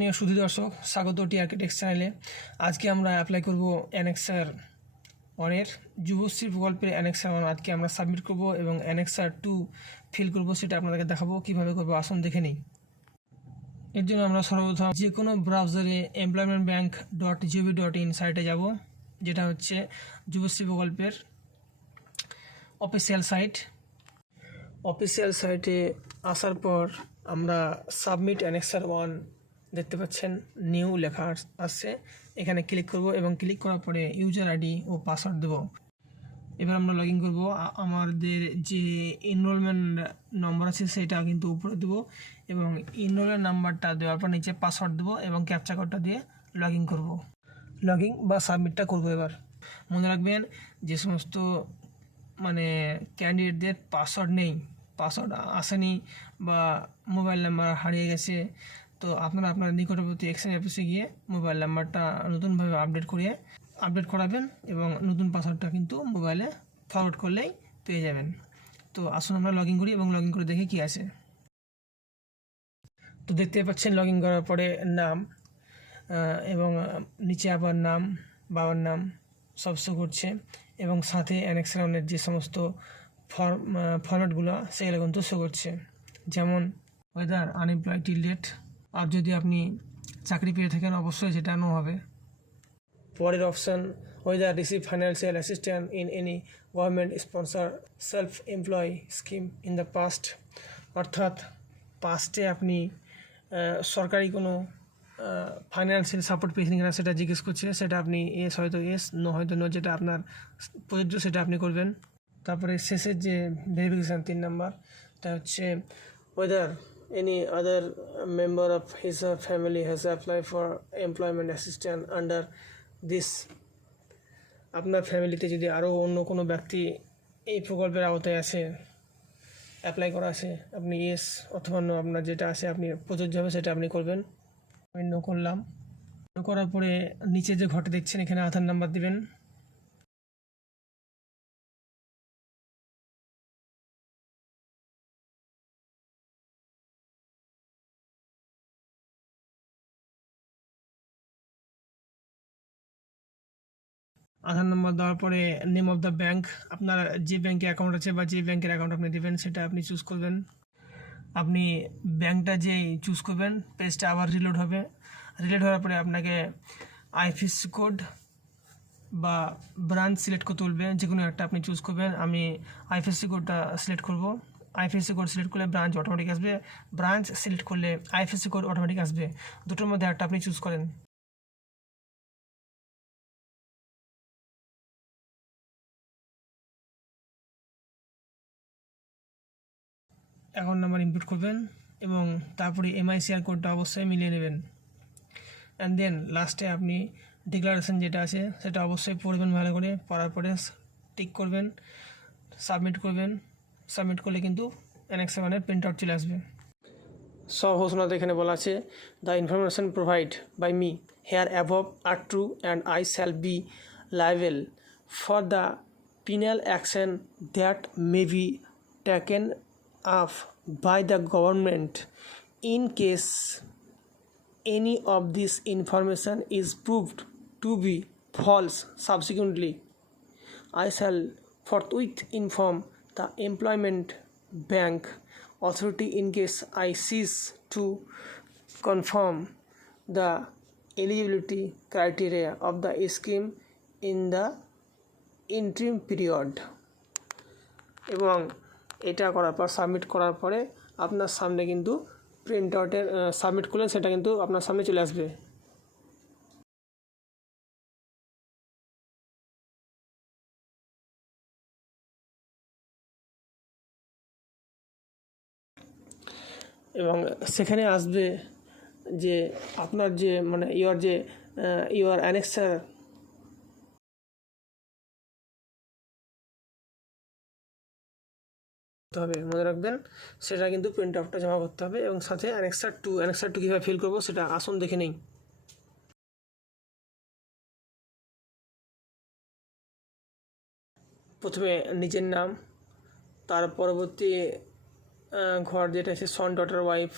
প্রিয় সুধী দর্শক, স্বাগত টি আর্কিটেক্ট চ্যানেলে। আজকে আমরা অ্যাপ্লাই করব অ্যানেক্সার 1-এর যুবশ্রী প্রকল্পের অ্যানেক্সার 1 আজকে আমরা সাবমিট করব এবং অ্যানেক্সার 2 ফিল করব, সেটা আপনাদেরকে দেখাবো কীভাবে করবো। আসুন দেখে নিই। এর জন্য আমরা সর্বপ্রথম যে কোনো ব্রাউজারে employmentbank.gov.in সাইটে যাব, যেটা হচ্ছে যুবশ্রী প্রকল্পের অফিসিয়াল সাইট। অফিসিয়াল সাইটে আসার পর আমরা সাবমিট অ্যানেক্সার 1 দেখতে পাচ্ছেন, নিউ লেখা আসছে। এখানে ক্লিক করব এবং ক্লিক করার পরে ইউজার আইডি ও পাসওয়ার্ড দেব। এবার আমরা লগ ইন করবো। আমাদের যে এনরোলমেন্ট নম্বর আছে সেটা কিন্তু উপরে দেবো এবং এনরোলমেন্ট নাম্বারটা দেওয়ার পর নিচে পাসওয়ার্ড দেবো এবং ক্যাপচা কোডটা দিয়ে লগ ইন করবো। লগ ইন বা সাবমিটটা করবো। এবার মনে রাখবেন, যে সমস্ত ক্যান্ডিডেটদের পাসওয়ার্ড নেই, পাসওয়ার্ড আসেনি বা মোবাইল নাম্বার হারিয়ে গেছে, তো আপনারা আপনার নিকটবর্তী এক্সচেঞ্জ অফিসে গিয়ে মোবাইল নাম্বারটা নতুনভাবে আপডেট করাবেন এবং নতুন পাসওয়ার্ডটা কিন্তু মোবাইলে ফরওয়ার্ড করলেই পেয়ে যাবেন। তো আসুন আমরা লগ ইন করি এবং লগ ইন করে দেখি কী আছে। তো দেখতে পাচ্ছেন লগ ইন করার পরে নাম এবং নিচে আবার নাম, বাবার নাম সব শো করছে এবং সাথে অ্যানেক্সার 1-এর যে সমস্ত ফরম্যাটগুলো সেগুলো কিন্তু শো করছে, যেমন ওয়েদার আনএমপ্লয়েড টিল ডেট। আর যদি আপনি চাকরি পেয়ে থাকেন অবশ্যই সেটা নো হবে। পরের option whether receive financial assistant in any government sponsor self employ scheme in the past, অর্থাৎ পাস্টে আপনি সরকারি কোনো ফাইন্যান্সিয়াল সাপোর্ট পেয়েছেন কিনা সেটা জিজ্ঞেস করছে। সেটা আপনি এস হয়তো এস, নো হয়তো নো, যেটা আপনার প্রযোজ্য সেটা আপনি করবেন। তারপরে শেষের যে ভেরিফিকেশান 3 নাম্বার, এটা হচ্ছে weather any other member of his family has applied for employment assistance under this। আপনার ফ্যামিলিতে যদি আরও অন্য কোনো ব্যক্তি এই প্রকল্পের আওতায় আছে, অ্যাপ্লাই করা আছে, আপনি ইয়েস অথবা নো, আপনার যেটা আছে আপনি প্রযোজ্য হবে সেটা আপনি করবেন। আমি নো করলাম। নো করার পরে নিচে যে ঘরটা দেখছেন এখানে আধার নাম্বার দিবেন। আধার নম্বর দেওয়ার পরে নেম অফ দ্য ব্যাঙ্ক, আপনার যে ব্যাঙ্কে অ্যাকাউন্ট আছে বা যে ব্যাঙ্কের অ্যাকাউন্ট আপনি দেবেন সেটা আপনি চুজ করবেন। আপনি ব্যাঙ্কটা যেই চুজ করবেন পেজটা আবার রিলোড হবে। রিলোড হওয়ার পরে আপনাকে আইএফএসসি কোড বা ব্রাঞ্চ সিলেক্ট করতে বলবে, যে কোনো একটা আপনি চুজ করবেন। আমি আইএফএসসি কোডটা সিলেক্ট করব। আইএফএসসি কোড সিলেক্ট করলে ব্রাঞ্চ অটোমেটিক আসবে, ব্রাঞ্চ সিলেক্ট করলে আইএফএসসি কোড অটোমেটিক আসবে। দুটোর মধ্যে একটা আপনি চুজ করেন। অ্যাকাউন্ট নাম্বার ইনপুট করবেন এবং তারপরে এমআইসিআর কোডটা অবশ্যই মিলিয়ে নেবেন। অ্যান্ড দেন লাস্টে আপনি ডিক্লারেশন যেটা আছে সেটা অবশ্যই পড়বেন ভালো করে। পড়ার পরে টিক করবেন, সাবমিট করবেন। সাবমিট করলে কিন্তু অ্যানেক্সার 1-এর প্রিন্ট আউট চলে আসবে। সব ঘোষণাতে এখানে বলা আছে, the information provide by me here above are true and I shall be liable for the penal action that may be taken up by the government in case any of this information is proved to be false. Subsequently, I shall forthwith inform the employment bank authority in case I cease to confirm the eligibility criteria of the scheme in the interim period। এবং এটা করার পর submit করার পরে আপনার সামনে কিন্তু print আউটের সাবমিট করলে সেটা কিন্তু আপনার সামনে চলে আসবে। এবং সেখানে আসবে যে আপনার যে ইউর অ্যানেক্সার হবে, মনে রাখবেন সেটা কিন্তু প্রিন্ট আউটটা জমা করতে হবে। এবং সাথে অ্যানেক্সার 2 কীভাবে ফিল করবো সেটা আসুন দেখে নেই। প্রথমে নিজের নাম, তার পরবর্তী ঘর যেটা আছে son daughter wife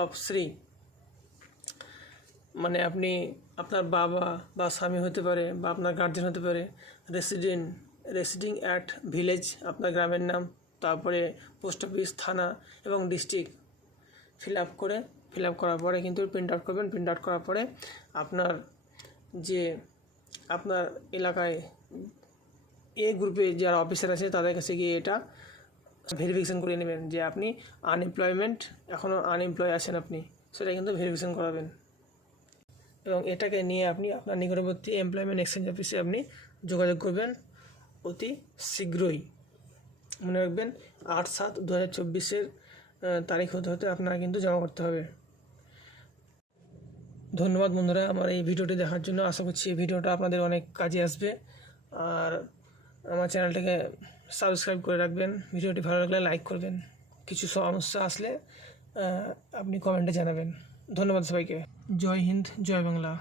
of Shri, মানে আপনি আপনার বাবা বা স্বামী হতে পারে বা আপনার গার্জেন হতে পারে, রেসিডিং অ্যাট ভিলেজ আপনার গ্রামের নাম, তারপরে পোস্ট অফিস, থানা এবং ডিস্ট্রিক্ট ফিল আপ করার পরে কিন্তু প্রিন্ট আউট করবেন। প্রিন্ট আউট করার পরে আপনার এলাকায় গ্রুপে যারা অফিসার আছে তাদের কাছে গিয়ে এটা ভেরিফিকেশান করে নেবেন যে আপনি এখনও আনএমপ্লয় আছেন আপনি, সেটা কিন্তু ভেরিফিকেশান করাবেন। এবং এটাকে নিয়ে আপনি আপনার নিকটবর্তী এমপ্লয়মেন্ট এক্সচেঞ্জ অফিসে আপনি যোগাযোগ করবেন অতি শীঘ্রই। মনে রাখবেন 8/7/2024 তারিখ হতে আপনারা কিন্তু জমা করতে হবে। ধন্যবাদ বন্ধুরা আমার এই ভিডিওটি দেখার জন্য। আশা করছি এই ভিডিওটা আপনাদের অনেক কাজে আসবে। আর আমার চ্যানেলটাকে সাবস্ক্রাইব করে রাখবেন। ভিডিওটি ভালো লাগলে লাইক করবেন। কিছু সমস্যা আসলে আপনি কমেন্টে জানাবেন। ধন্যবাদ সবাইকে। জয় হিন্দ, জয় বাংলা।